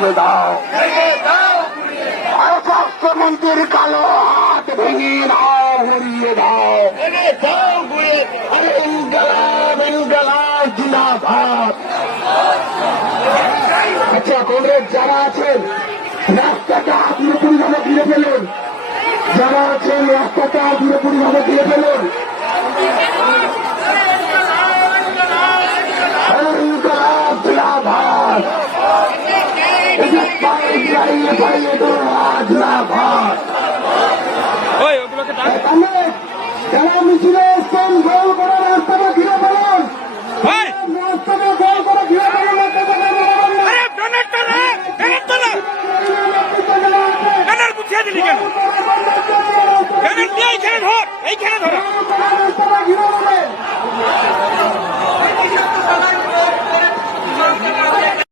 ঘুরিয়ে দাও। স্বাস্থ্যমন্ত্রীর কালো হাত ভেঙে দাও, ঘুরিয়ে দাও। ইনকালাব জিন্দাবাদ। আচ্ছা, কংগ্রেস যারা আছেন রাস্তাটা পুরোপুরি ভাবে ঘিরে ফেলুন। যারা আছেন রাস্তাটা পুরোপুরি ভাবে ঘিরে ফেলুন। ইনকালাব জিন্দাবাদ। যারা মিছিলে এসছেন গোল করে রাস্তাটা ঘিরে ফেলুন। রাস্তাটা গোল করে ঘিরে ফেলুন। এইখানে ধর